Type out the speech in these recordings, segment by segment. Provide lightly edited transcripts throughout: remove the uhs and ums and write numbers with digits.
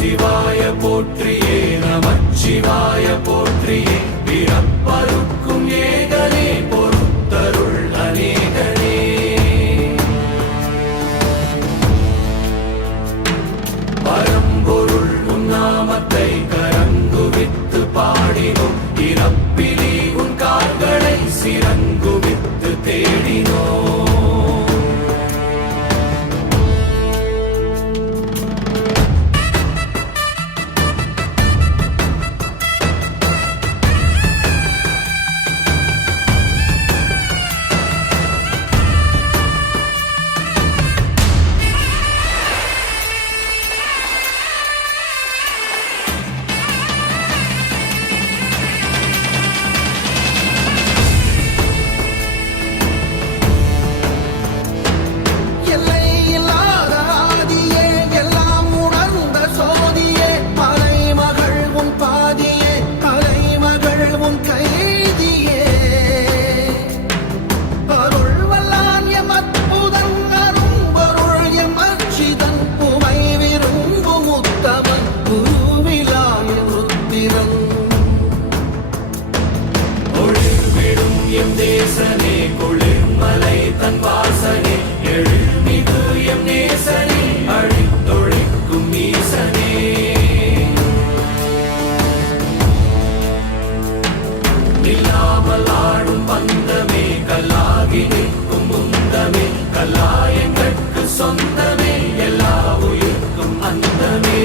சிவாய போற்றியே நமச்சிவாய போற்றியே பிறப்பருக்கும் ஏகனே பொறுத்தருள் அநேகனே பரம்பொருள் உன் நாமத்தை கரங்குவித்து பாடினோம் இறப்பிலி உன் கால்களை சிறங்குவித்து தேடினோம் சொந்தமே எல்லா உயிர்க்கும் அந்தமே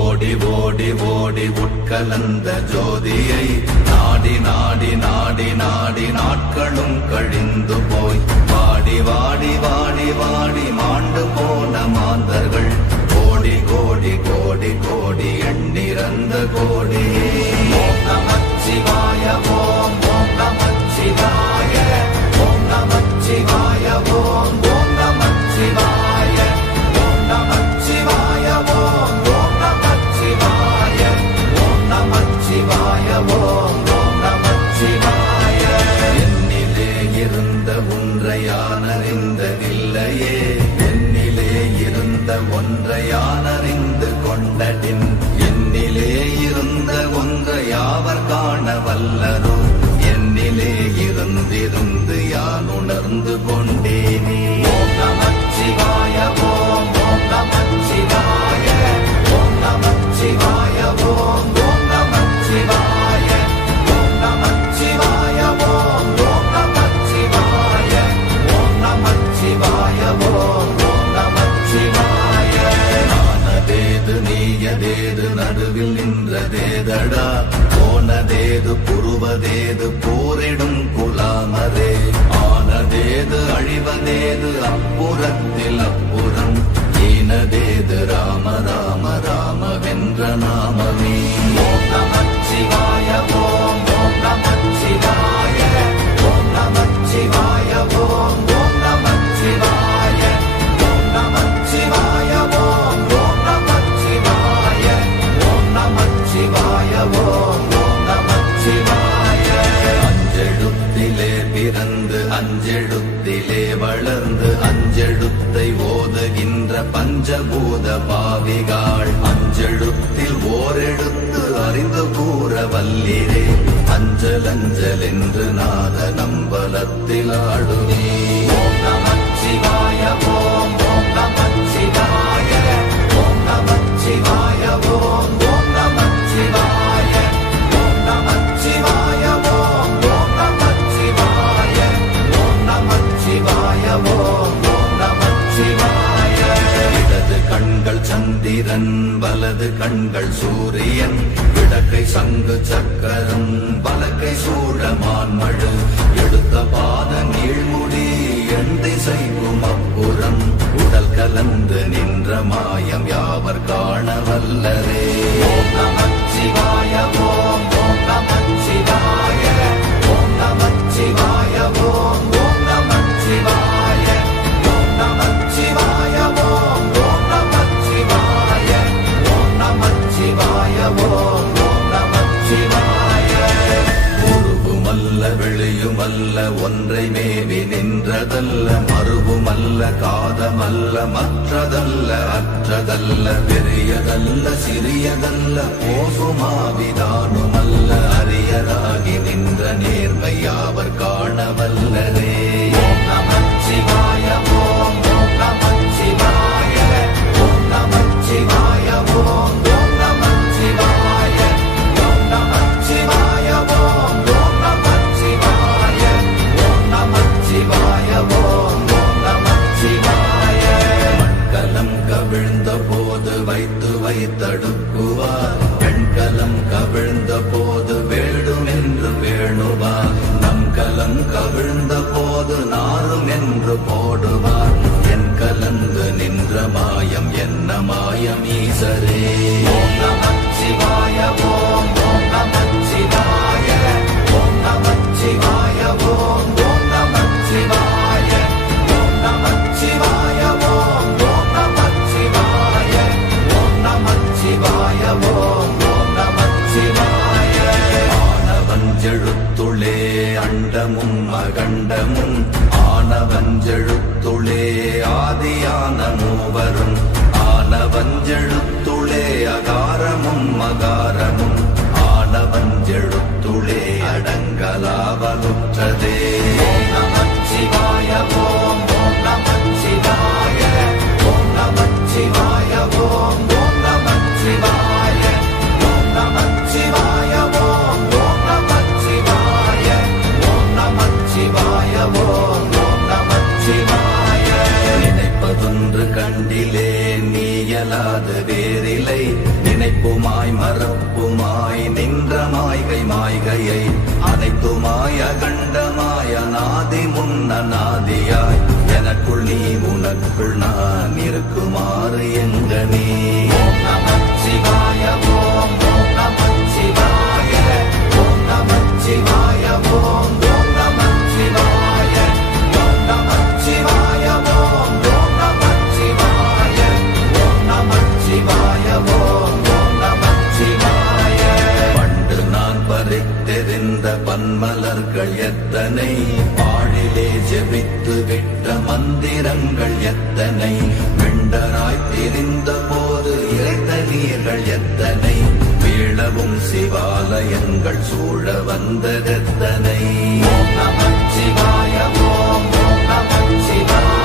ஓடி ஓடி ஓடி உட்கலந்த ஜோதியை நாடி நாடி நாடி நாடி நாட்களும் கழிந்து போய் வாடி வாடி வாடி வாடி மாண்டு போன மாந்தர்கள் கோடி கோடி கோடி கோடி எண்ணிறந்த கோடி ஓம் நமச்சிவாய ஓம் ஓம் நமச்சிவாய ஓம் நமச்சிவாய ஓம் ஓம் நமச்சிவாய ஓம் நமச்சிவாய ஓம் நமச்சிவாய ஓம் ஓம் நமச்சிவாய என்னிலே இருந்த ஒன்றை யான் அறிந்ததில்லையே என்னிலே இருந்த ஒன்றை யான் அறிந்து கொண்டடின் என்னிலே இருந்த ஒன்றை யாவர் காண வல்லரோ என்னிலே இருந்திருந்து யான் உணர்ந்து கொண்டேனே ஓம் நமச்சிவாய ஓம் ஓம் நமச்சிவாய ஓம் நமச்சிவாய ஓம் ஓம் நமச்சிவாய ஓம் நமச்சிவாய ஓம் ஓம் நமச்சிவாய ஓம் நமச்சிவாய ஓம் ஓம் நமச்சிவாய நானதேது நீயதேது நடுவில் நின்றதேதடா போனதேது புருவதேது போரிடும் குலாமரே ஆனதேது அழிவதேது அப்புறத்தில் அப்புறம் ஈனதேது ராம ராம ராம வென்ற நாமமே ஓம் நமச்சிவாய ஓம் ஓம் நமச்சிவாய ஓம் நமச்சிவாய ஓம் ஓம் நமச்சிவாய ஓம் நமச்சிவாய ஓம் ஓம் நமச்சிவாய ஓம் நமச்சிவாய ஓம் ஓம் நமச்சிவாய அஞ்செழுத்திலே பிறந்து அஞ்செழுத்திலே வளர்ந்து அஞ்செழுத்தை ஓதுகின்ற பஞ்சபூத பாவிகாள் அஞ்செழுத்தில் ஓரெழுத்து அறிந்து கூற வல்லிரே அஞ்சல் அஞ்சல் என்று நாத நம்பலத்தில் ஆடுவே ஓம் நமச்சிவாய ஓம் ஓம் நமச்சிவாய ஓம் நமச்சிவாய ஓம் ஓம் நமச்சிவாய ஓம் நமச்சிவாய ஓம் ஓம் நமச்சிவாய ஓம் நமச்சிவாய ஓம் ஓம் நமச்சிவாய இடது கண்கள் சந்திர முருகன் வலது கண்கள் சூரியன் இடக்கை சங்கு சக்கரம் வலக்கை சூழமான்மழு எடுத்த பாத நீழ்முடி எண் திசைக்கும் அப்புறம் உடல் கலந்து நின்ற மாயம் யாவர் காண வல்லரே. ஓம் நமச்சிவாய ஓம் ஓம் நமச்சிவாய ஓம் நமச்சிவாய ஓம் ஓம் நமச்சிவாய ஓம் நமச்சிவாய ஓம் ஓம் நமச்சிவாய ஓம் நமச்சிவாய ஓம் ஓம் நமச்சிவாய. உருவுமல்ல வெளியுமல்ல ஒன்றை மேவி நின்றதல்ல மறுவுமல்ல காதமல்ல மற்றதல்ல அற்றதல்ல பெரியதல்ல சிறியதல்ல போகுமாவிதானுமல்ல அரியராகி நின்ற நேர்மை யாவர் காண வல்லரே. ஓம் நமச்சிவாய ஓம் ஓம் நமச்சிவாய ஓம் நமச்சிவாய ஓம் ஓம் நமச்சிவாய ஓம் நமச்சிவாய ஓம் ஓம் நமச்சிவாய ஓம் நமச்சிவாய ஓம் ஓம் நமச்சிவாய. மண்கலம் கவிழ்ந்த போது வைத்து வைத்தடுக்குவார் பெண்கலம் கவிழ்ந்த போது வேடும் என்று வேணுவார் நம் கலம் கவிழ்ந்த போது நாரும் என்று போடுவார் என் கலந்து நின்ற மாயம் என்ன மாயம் ஈசரே. ஓம் நமச்சிவாய ஓம் ஓம் நமச்சிவாய ஓம் நமச்சிவாய ஓம் ஓம் நமச்சிவாய ஓம் நமச்சிவாய ஓம் ஓம் நமச்சிவாய ஓம் நமச்சிவாய ஓம் ஓம் நமச்சிவாய. ஆனவஞ்செழுத்துளே அண்டமும் அகண்டமும் ஆனவஞ்செழுத்துளே ஆதியான மூவரும் ஆனவஞ்செழுத்துளே அகாரமும் மகாரமும் ஆனவஞ்செழுத்துளே அடங்கலாவலுற்றதே. ஓம் நமச்சிவாய ஓம் ஓம் நமச்சிவாய ஓம் நமச்சிவாய ஓம் ஓம் நமச்சிவாய ஓம் நமச்சிவாய ஓம் ஓம் நமச்சிவாய ஓம் நமச்சிவாய ஓம் ஓம் நமச்சிவாய. நினைப்பதொன்று கண்டிலே நீயலாது வேறிலை நினைப்புமாய் மறப்புமாய் நின்ற மாய்கை மாய்கையை அனைத்துமாய் அகண்டமாய் அநாதி முன்னநாதியாய் எனக்குள் நீ உனக்குள் நான் இருக்குமாறு எங்க நீ. ஓம் நமச்சிவாய ஓம் ஓம் நமச்சிவாய ஓம் நமச்சிவாய ஓம் ஓம் நமச்சிவாய ஓம் நமச்சிவாய ஓம் ஓம் நமச்சிவாய ஓம் நமச்சிவாய ஓம் ஓம் நமச்சிவாய. பண்டு நான் பறித்தெறிந்த பன்மலர்கள் எத்தனை பாழிலே ஜெபித்து விட்ட மந்திரங்கள் எத்தனை வெண்டராய் தெரிந்த போது இறைத்த நீர்கள் எத்தனை வீழவும் சிவாலயங்கள் சூழ வந்ததெத்தனை. ஓம் நமச்சிவாய ஓம் ஓம் நமச்சிவாய